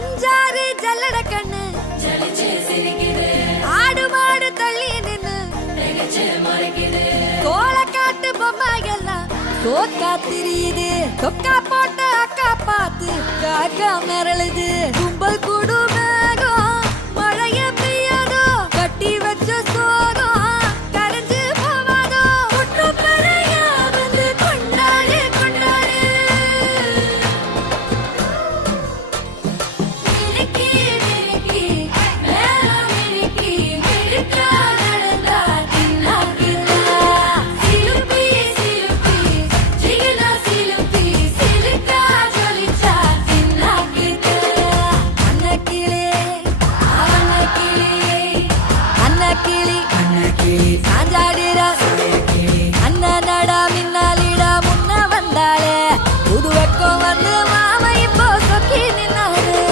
அஞ்சாறு ஜல்லட கண்ணு ஆடு மாடு தள்ளி நின்னு கோலக்காட்டு பொம்மை எல்லாம் தோக்கா திரியுது. தொக்கா போட்ட அக்கா பார்த்து காக்கா மிரளுது.